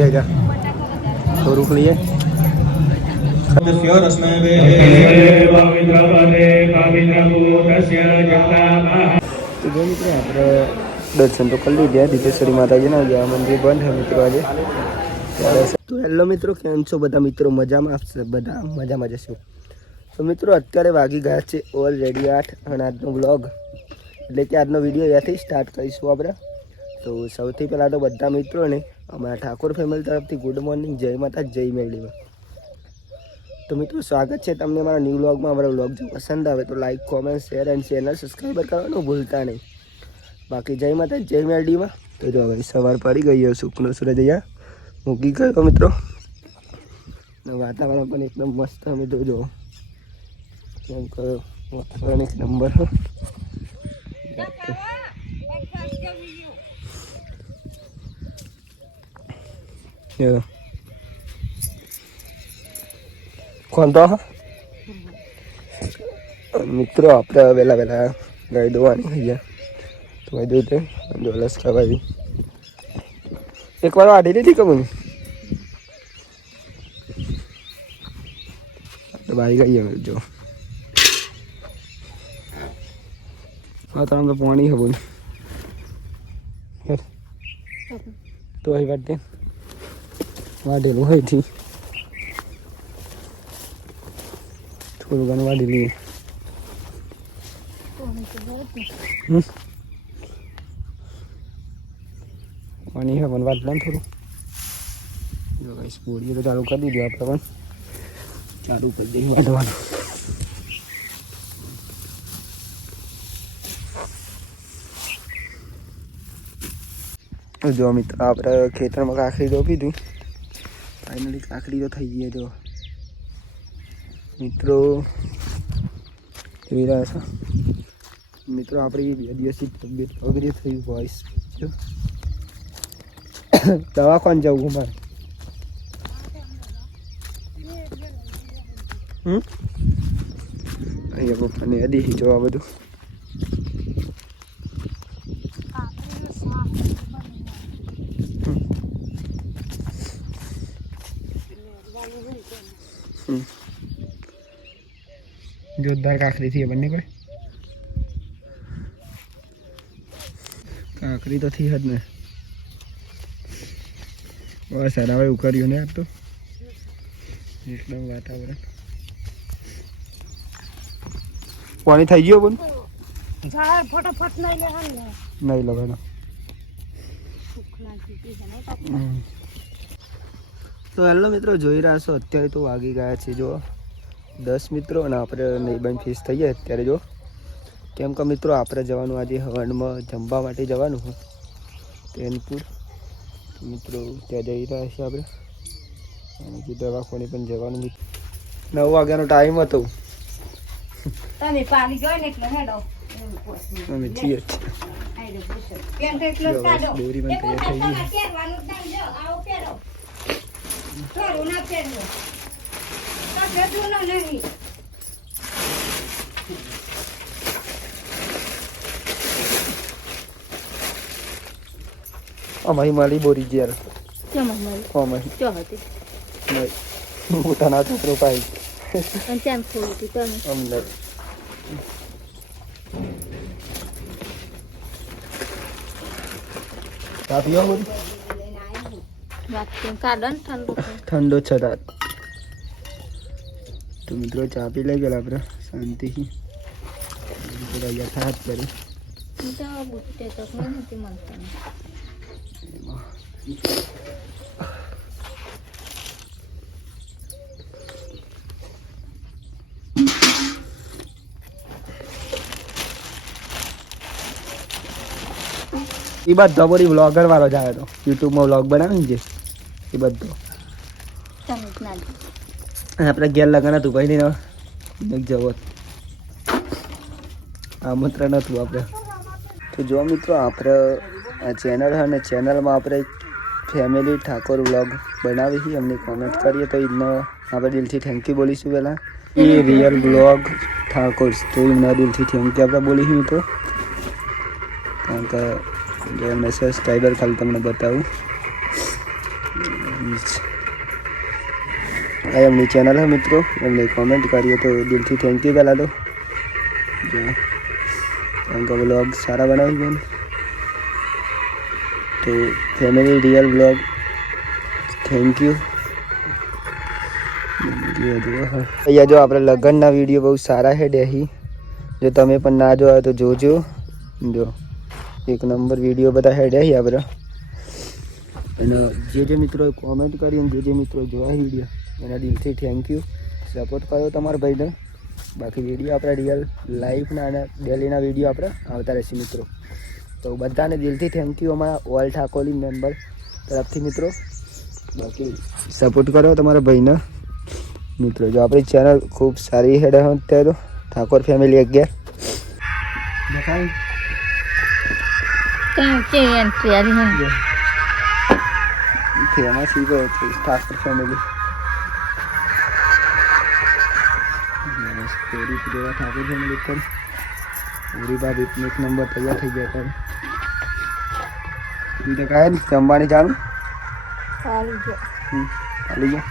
લઈએ જા થોડુંક લઈએ તો જો મિત્રો આપણે દર્શન તો કરી લીધા દીપેશ્વરી માતાજીના ગયા મંદિર બંધ છે મિત્રો આજે તો હેલો મિત્રો કેમ છો બધા મિત્રો મજામાં આપશે બધા મજામાં જશું તો મિત્રો અત્યારે વાગી ગયા છે ઓલરેડી 8 અને આજનો વ્લોગ એટલે કે આજનો વિડીયો અહીંયાથી સ્ટાર્ટ કરીશું આપણે તો સૌથી પહેલાં તો બધા મિત્રોને અમારા ઠાકોર ફેમિલી તરફથી ગુડ મોર્નિંગ જય માતા જય મેરડીમાં તો મિત્રો સ્વાગત છે તમને અમારા ન્યૂ વ્લોગમાં અમારો વ્લોગ જો પસંદ આવે તો લાઈક કોમેન્ટ શેર અને ચેનલ સબસ્ક્રાઈબર કરવાનું ભૂલતા નહીં બાકી જય માતા જય મેરડીમાં તો જો હવે સવાર પડી ગઈ હોય સુખનો સૂરજ અહીંયા મૂકી ગયો મિત્રો વાતાવરણ પણ એકદમ મસ્ત મિત્રો જો કેમ કે વાતાવરણ એક નંબર કોણ તો મિત્રો આપણે વહેલા ગાય દોવાની થઈ ગયા તો ગાય દોઈ જો લસ ખવાવી એક વાર વાઢી લીધી કે મને ભાઈ ગઈ હવે જો હા તો આમ તો પાણી હે બોલ તો અહીં વાટે વાઢેલું હોય થી થોડું ઘણું વાઢી લઈએ પાણી હે પણ વાટલા ને થોડું જો ગાઈસ પૂરી તો ચાલુ કરી દીધું આપણે પણ ચાલુ કરી દઈએ વાઢવાનું જો મિત્ર આપણે ખેતરમાં કાકડી રોપી હતી ફાઇનલી કાકડી તો થઈ ગઈ જો મિત્રો જોઈ રહ્યા છો મિત્રો આપણી 2 દિવસથી તબિયત બગડી થઈ વોઇસ જો દવાખાને જવું મારે અહીંયા પપ્પાને અડી જો આ બધું જોરદાર કાકડી થી બંને કોઈ કાકડી તો થી જ ને બસ હવે ઉકર્યું ને આપ તો એકદમ વાતાવરણ પાણી થઈ ગયો બોલ ફટાફટ નહીં લગાડો તો હેલો મિત્રો જોઈ રહ્યા છો અત્યારે તો વાગી ગયા છે જો 10 મિત્રો અને આપણે નહીબન ફીસ થઈ જાય અત્યારે જો કેમ કે મિત્રો આપણે જવાનું આજે હવનમાં જમવા માટે જવાનું હોય તેનપુર મિત્રો ત્યાં જઈ રહ્યા છીએ આપણે અને દવાખાને પણ જવાનું 9 વાગ્યાનો ટાઈમ હતો તમે પાલી જોઈ ને એટલે હેડો અમે છીએ કેમ કેટલો કાઢો દોરી પણ તૈયાર થઈ ગઈ પહેરવાનું જ નહીં જો આવો પહેરો થોડું ના પહેરવો તો જતું નહીં અમારી મારી બોરી જ્યાર કેમ અમારી અમારી જો હતી નહીં પોતાના છોકરો પાઈ અને કેમ ખોલી તમે અમને ચા પીવા બોલ ઠંડો છે રાત તો મિત્રો ચા પી લઈ ગયેલા આપણે શાંતિથી થોડા યથાર્થ કરી એ બધો બોરી વ્લોગર વાળો જ આવે તો યુટ્યુબમાં વ્લોગ બનાવે ને જે એ બધો આપણે ઘેર લગન હતું ભાઈ નહીં જવો આમંત્રણ હતું આપણે તો જો મિત્રો આપણે આ ચેનલ છે અને ચેનલમાં આપણે ફેમિલી ઠાકોર વ્લોગ બનાવી છે એમની કોમેન્ટ કરીએ તો એમને આપણે દિલથી થેન્ક યુ બોલીશું પહેલાં એ રિયલ વ્લોગ ઠાકોર તો એમના દિલથી થેન્ક યુ આપણે બોલીશું તો કારણ કે જો એમને સબસ્ક્રાઈબર ખાલી તમને બતાવું આ એમની ચેનલ હે મિત્રો, એમને કોમેન્ટ કરીએ તો દિલથી થેન્ક યુ પહેલાં તો. જો એમકા વ્લોગ સારા બનાવી છે તો family real vlog thank you. અહીંયા જો આપણે લગ્નના વિડીયો બહુ સારા છે ડેહી, જો તમે પણ ના જોયા તો જોજો. જો એક નંબર વિડીયો બધા હેડે છે આપણે. અને જે મિત્રોએ કોમેન્ટ કરી અને જે મિત્રો જોયા વિડીયો એના દિલથી થેન્ક યુ. સપોર્ટ કર્યો તમારા ભાઈને. બાકી વિડીયો આપણા રિયલ લાઈફના અને ડેલીના વિડીયો આપણે આવતા રહેશે મિત્રો. તો બધાને દિલથી થેન્ક યુ અમારા ઓલ ઠાકોરી મેમ્બર તરફથી મિત્રો. બાકી સપોર્ટ કરો તમારા ભાઈને મિત્રો. જો આપણી ચેનલ ખૂબ સારી હેડે અત્યારે તો ઠાકોર ફેમિલી 11 દેખાય famous Thakor family Thakor family ઉપર પૂરી બાદ એક નંબર તૈયાર થઈ ગયા હતા. બીજા કાંઈ નહીં જમવાની જાણું ખાલી ગયા.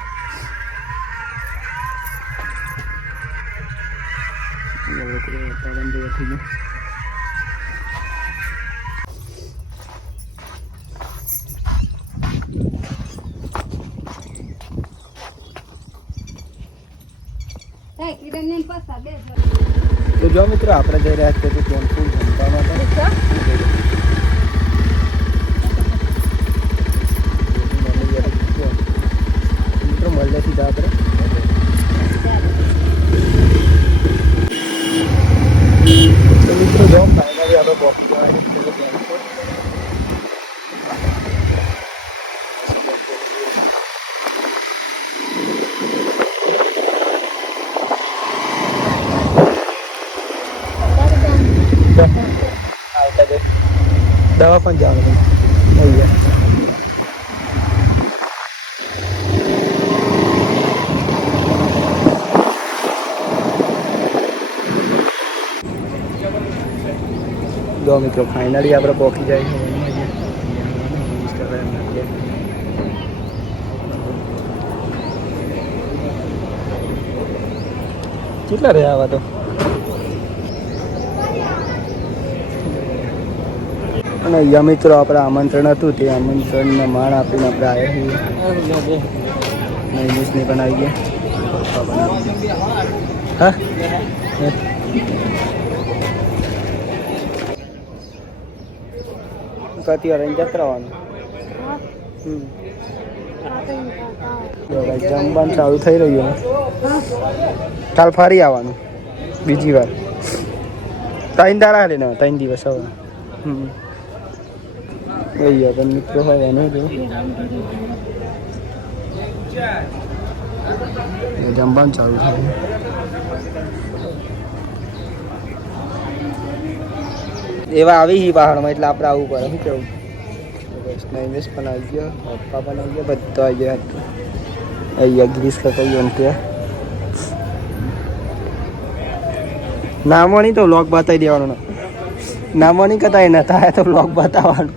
તો જો મિત્રો આપણે જઈ રહ્યા છીએ તો ટેમ્પો જમવા માટે મિત્રો મળે સીધા આપણે. તો મિત્રો જો ફાઇનલી આપણે બોક્સ જવાની દવા પણ જવાનું જો મિત્રો ફાઇનલી આપણે પહોંચી જાય છે. કેટલા રહ્યા આવા તો અને અહીંયા મિત્રો આપણે આમંત્રણ હતું તે આમંત્રણને માણ આપીને આપણે આવ્યા છીએ. ઇંગ્લિશની પણ આવી ગયા. હા કતી વાર જત રહેવાનું. જમવાનું ચાલુ થઈ રહ્યું. કાલ ફરી આવવાનું બીજી વાર. 3 દાડા લઈને 3 દિવસ હવે. અહીંયા પણ મિત્રો હવાનું જમવાનું ચાલુ થાય. એવા આવી હી પહાડમાં એટલે આપણે આવવું પડે. શું કેવું? નૈમેશ પણ આવી ગયો, પપ્પા પણ આવી ગયા, બધા આવી ગયા. અહીંયા ગિરીશ કાકા ત્યાં નામોની તો વ્લોગ બતાવી દેવાનો. નામોની કતા ના થાય તો વ્લોગ બતાવવાનું.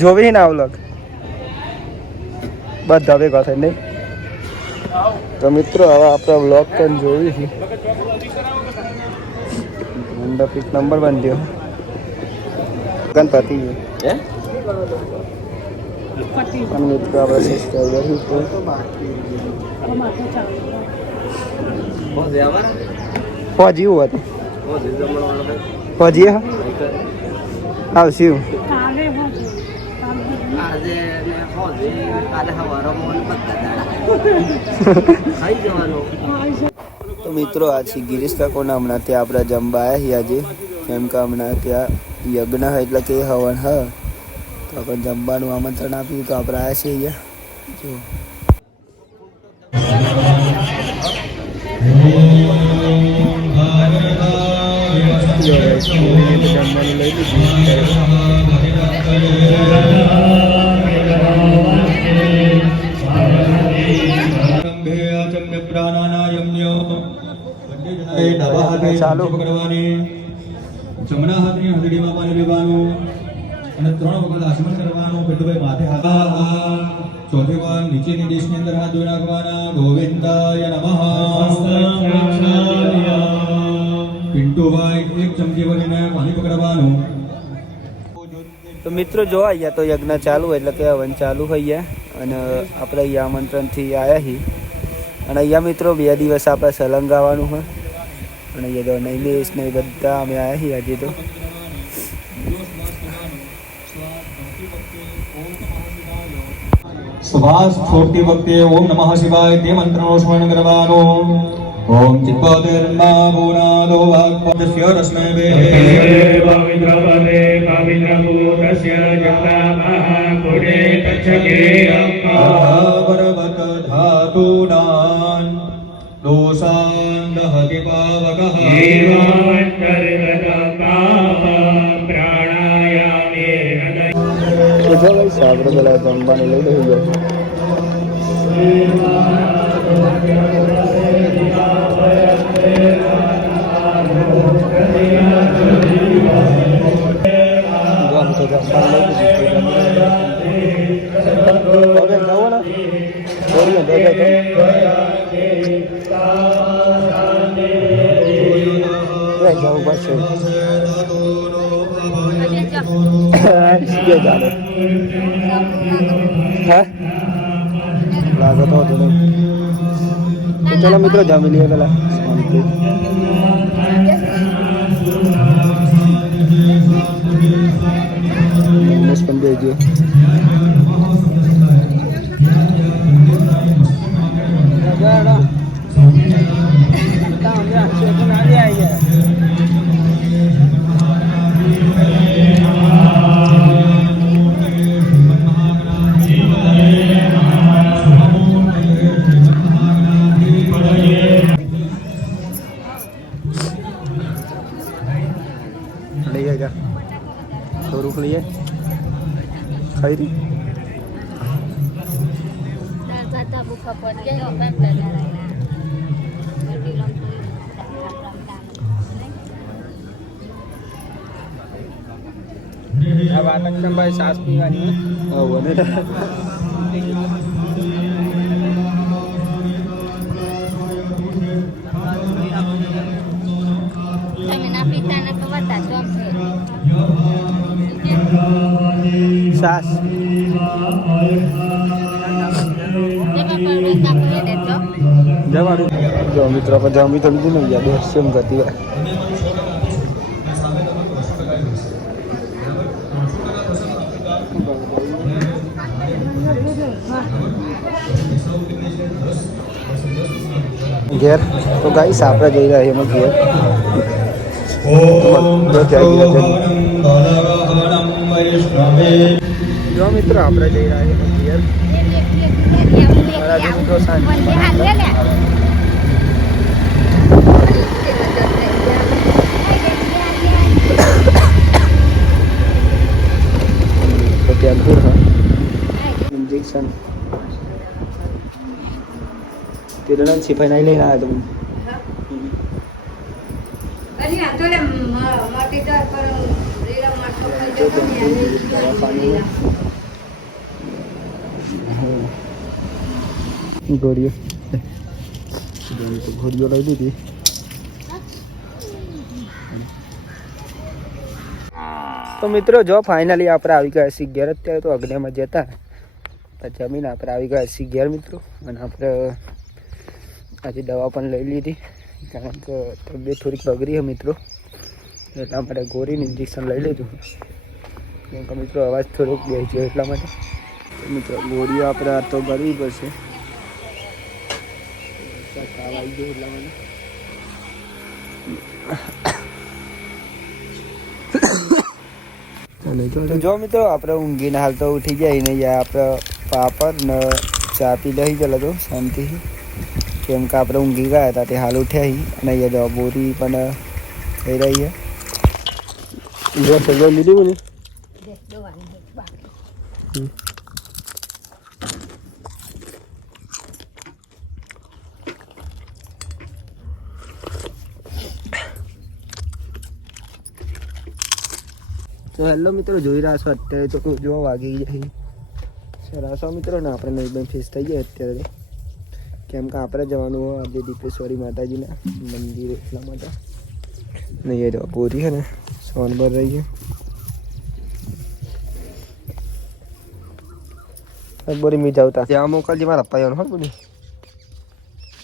જોવી ના વ્લોગ બધા ભેગા થાય નહીં. તો મિત્રો હવે આપણે વ્લોગ પણ જોવી છે. મંડપ એક નંબર બાંધ્યો. ગણપતિ પણ મિત્રો આપણે પહોંચી એવું હતું. પહોંચીએ આવશું. તો મિત્રો આજે ગિરીશ કાકોના હમણાં ત્યાં આપણે જમવા આવ્યા છીએ આજે. કેમ કે હમણાં ત્યાં યજ્ઞ હોય એટલે કે હવન હ તો આપણે જમવાનું આમંત્રણ આપ્યું તો આપણે આવ્યા છીએ અહીંયા. જમવાનું લઈ લીધું. ચાલો જમણા હાથની હથેળીમાં પાણી પીવાનું, અને 3 વખત આચમન કરવાનું. પેટુભાઈ માથે હાથ. ચોથી વાર નીચેની ડીશની અંદર હાથ ધોઈ નાખવાના. ગોવિંદાય નમઃ. પિન્ટુભાઈ એક ચમચી ભરીને પાણી પકડવાનું. તો મિત્રો જો અહીંયા તો યજ્ઞ ચાલુ એટલે કે હવન ચાલુ થઈ ગયા અને આપણે અહીંયા આમંત્રણથી આવ્યા છીએ અને અહીંયા મિત્રો 2 દિવસ આપણે સલંગ ગાવાનું હોય અને અહીંયા તો નૈલેશ ને બધા અમે આવ્યા છીએ આજે તો. શ્વાસ છોડતી વખતે ઓમ નમઃ શિવાય તે મંત્રનો સ્મરણ કરવાનો. ઓમ ચિત્તોર્મા ગુણાદો વાક્પદસ્ય રસ્મે વેહે પવિત્રપદે પવિત્રભૂતસ્ય જગદામઃ પુણે તચ્છકે પર્વત ધાતુનાન દોષાન દહતિ પાવકઃ તો જો ભાઈ આપણે પેલા જમવાનું લઈ લઈ ગયા. જવું પડશે હા લાગે તો હતો નહીં. તો ચાલો મિત્રો જમી લઈએ પેલા પણ દેજો. લઈએ જા થોડુંક લઈએ ખાઈ રહી આ વાતક ભાઈ સાસ પીવાની સાસ જવાનું. જો મિત્રો આપણે જમી તો લીધું ને યાદ સેમ કરતી હોય. ઘેર તો ગાઈસ આપણે જઈ રહ્યા છીએ એમાં ઘેર. જો મિત્રો આપણે જઈ રહ્યા છીએ ઘેર. મિત્રો इंजेक्शन तिरण सिपाही नहीं लेना है तुम घोड़ियों घोड़ियों लगी थी. તો મિત્રો જો ફાઇનલી આપણે આવી ગયા છીએ ઘેર. અત્યારે તો અગ્નિમાં જતા જમીન આપણે આવી ગયા છીએ ઘેર મિત્રો. અને આપણે આજે દવા પણ લઈ લીધી કારણ કે તબિયત થોડીક બગડી છે મિત્રો એટલા માટે ગોળીનું ઇન્જેક્શન લઈ લીધું કેમ કે મિત્રો અવાજ થોડોક બેસી ગયો એટલા માટે. મિત્રો ગોળીઓ આપણે આ તો ગળવી પડશે તાવ આવી ગયો એટલા માટે. તો જો મિત્રો આપણે ઊંઘીને હાલ તો ઉઠી જાય ને આપણે પાપડ ને ચા પી લઈ ગયેલા તો શાંતિથી કેમ કે આપણે ઊંઘી ગયા હતા તે હાલ ઉઠ્યા અને અહીંયા બોરી પણ થઈ રહી છે. સજા લીધી મને તો હેલો મિત્રો, જોઈ રહ્યા છો અત્યારે તો જો વાગી જાય સરાસો મિત્રો ને આપણે નહીં પણ ફેસ થઈ ગયા અત્યારે, કેમ કે આપણે જવાનું હોય આજે દીપેશ્વરી માતાજીના મંદિર, એટલા માટે નહીં એ પૂરી છે ને સોનબર રહી છે બોરી મી જાવતા ત્યાં મોકલજી મારા પપ્પા હો બોલી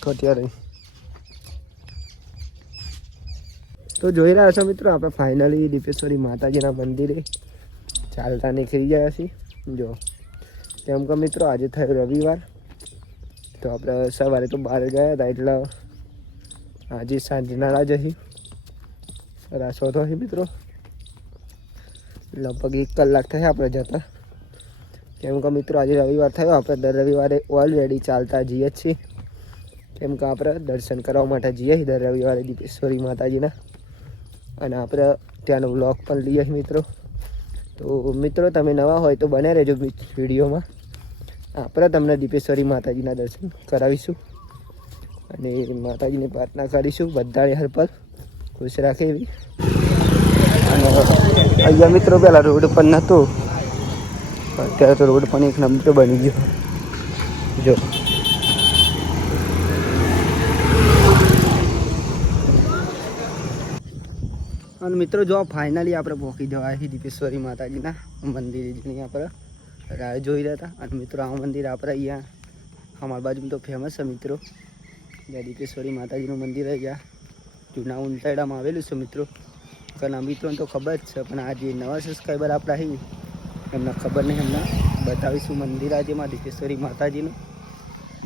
ખોટિયા રહી. તો જોઈ રહ્યા છો મિત્રો, આપણે ફાઇનલી દીપેશ્વરી માતાજીના મંદિરે ચાલતા નીકળી ગયા છીએ. જો કેમ કે મિત્રો આજે થયો રવિવાર, તો આપણે સવારે તો બહાર ગયા હતા એટલે આજે સાંજના જઈએ રાસો તો મિત્રો લગભગ 1 કલાક થયા આપણે જતા, કેમ કે મિત્રો આજે રવિવાર થયો. આપણે દર રવિવારે ઓલરેડી ચાલતા જઈએ જ છીએ, કેમ કે આપણે દર્શન કરવા માટે જઈએ દર રવિવારે દીપેશ્વરી માતાજીના, અને આપણે ત્યાંનો વ્લોગ પણ લઈએ મિત્રો. તો મિત્રો તમે નવા હોય તો બને રહેજો વિડીયોમાં, આપણે તમને દીપેશ્વરી માતાજીના દર્શન કરાવીશું અને માતાજીની પ્રાર્થના કરીશું બધાને હર પલ ખુશ રાખે એવી. અને અહીંયા મિત્રો પહેલાં રોડ પણ નહોતો, અત્યારે તો રોડ પણ એક નંબર બની ગયો. જો અને મિત્રો જો ફાઇનલી આપણે પહોંચી જવા છીએ દીપેશ્વરી માતાજીના મંદિર, જેની આપણે રાહ જોઈ રહ્યા હતા. અને મિત્રો આ મંદિર આપણે અહીંયા અમારી બાજુમાં તો ફેમસ છે મિત્રો, જ્યાં દીપેશ્વરી માતાજીનું મંદિર અહીંયા જૂના ઉંટાડામાં આવેલું છે મિત્રો. ઘણા મિત્રોને તો ખબર જ છે, પણ આજે નવા સબસ્ક્રાઈબર આપણા અહીં એમને ખબર નહીં, એમને બતાવીશું મંદિર આજેમાં દીપેશ્વરી માતાજીનું.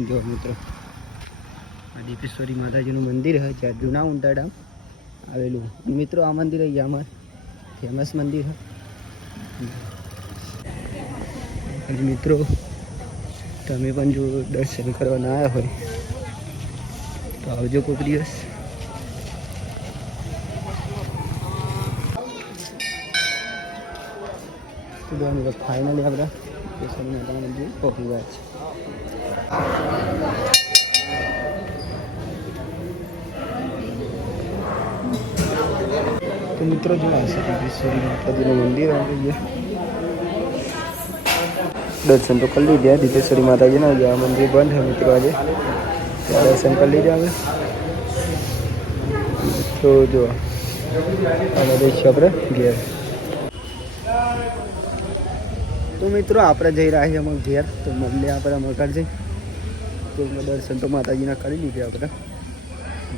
જો મિત્રો આ દીપેશ્વરી માતાજીનું મંદિર છે જ્યાં જૂના ઉંટાડામાં આવેલું. મિત્રો આ મંદિર અહીંયા અમારે ફેમસ મંદિર છે. અને મિત્રો તમે પણ જો દર્શન કરવા ના આવ્યા હોય તો આવજો કોઈક દિવસ. તો ફાઇનલી આપણે દીપેશ્વરી માતાના મંદિર પહોંચી ગયા છે. તો મિત્રો જો આ છે દીપેશ્વરી માતાજીનું મંદિર આવી દર્શન તો કરી લીધા દીપેશ્વરી માતાજીના. આ મંદિર બંધ છે મિત્રો આજે, ત્યાં દર્શન કરી લીધા હવે. તો જો અમે જઈશું આપણે ઘેર. તો મિત્રો આપણે જઈ રહ્યા છીએ અમારા ઘેર, તો મળીએ આપણે અમારા ઘર જઈ. તો દર્શન તો માતાજીના કરી લીધા આપણે,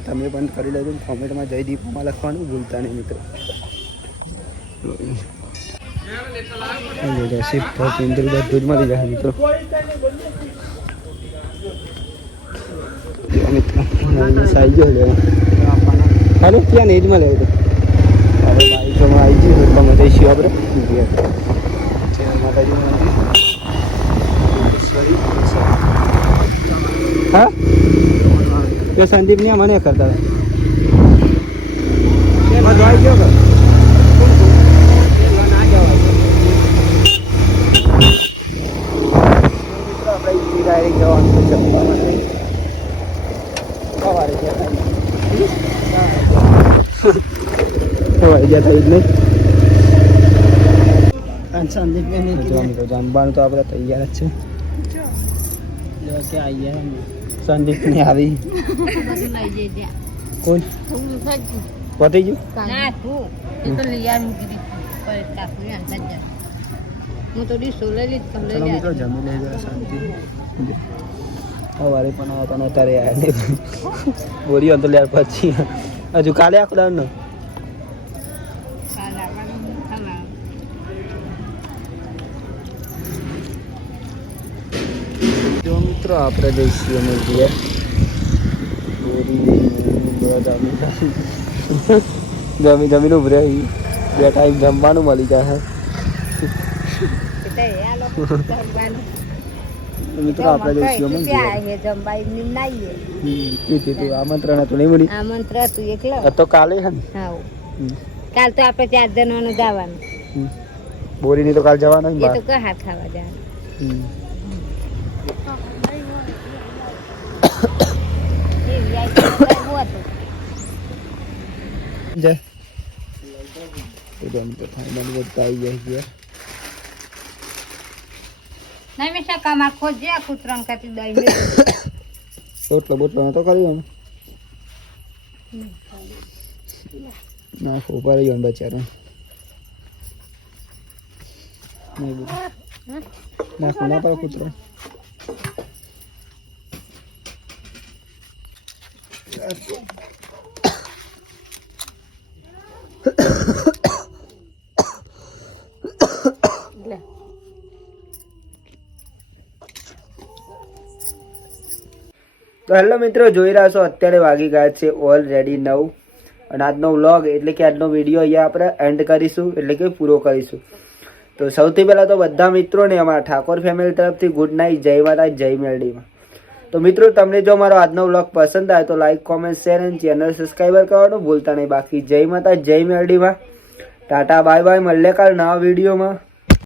તમે પણ કરી લેજો. કોમેન્ટમાં જય દીપમાં લખવાનું ભૂલતા નહીં મિત્રો. શિફ્ટ ઇન્દ્ર બધું જ મળી જાય મિત્રો. મિત્રો આવી ગયો લેવા હાલો ત્યાં ને જ મળે તો આપણે બાઈકમાં આવી જઈએ તો અમે જઈશું આપણે માતાજીનું મંદિર. હા તો સંદીપ ને મને કરતા હતા જોઈ ગયો કે ના જવાય. મિત્રો આપણે ડાયરેક્ટ જવાનું જમવા માટે સવારે ગયા હતા જ નહીં. જમવાનું તો આપણે તૈયાર જ છે. સંદીપ ને આવી કોણ પતી ગયું મિત્રો જમી લઈ ગયા શાંતિ. સવારે પણ આવ્યા પણ અત્યારે આવ્યા બોરી અંદર લ્યાર પછી હજુ કાલે આખો દાડનો. જો મિત્રો આપણે જઈશું અમે ઘેર. જમી જમીને ઉભરે 2 ટાઈમ જમવાનું મળી જાય. મિત્રો આપણે જઈશું અમે આમંત્રણ હતું નહીં મળી આમંત્રણ હતું એકલા તો કાલે હે ને. કાલ તો આપણે 4 જણવાનું જવાનું. બોરીની તો કાલ જવાનું એ તો હાથ ખાવા જવાનું. તો જો મિત્રો ફાઇનલી બધા આવી જાય છે નહીં મેં કામ આખો જે આ કૂતરાને કાપી દઈ બોટલો તો કર્યું ના ઉપર રહ્યો ને બચારો નહીં બધું નાખું ના પડે કૂતરો તો હેલો મિત્રો, જોઈ રહ્યા છો અત્યારે વાગી ગયા છે ઓલરેડી 9 અને આજનો વ્લોગ એટલે કે આજનો વિડીયો અહીંયા આપણે એન્ડ કરીશું એટલે કે પૂરો કરીશું. તો સૌથી પહેલાં તો બધા મિત્રોને અમારા ઠાકોર ફેમિલી તરફથી ગુડ નાઇટ, જય માતા, જય મેરડીમાં. તો મિત્રો તમને જો મારો આજનો વ્લોગ પસંદ આવે તો લાઈક, કોમેન્ટ, શેર અને ચેનલ સબસ્ક્રાઈબર કરવાનું ભૂલતા નહીં. બાકી જય માતા, જય મેરડીમાં. ટાટા બાય બાય, મળીએ કાલ નવા વિડીયોમાં.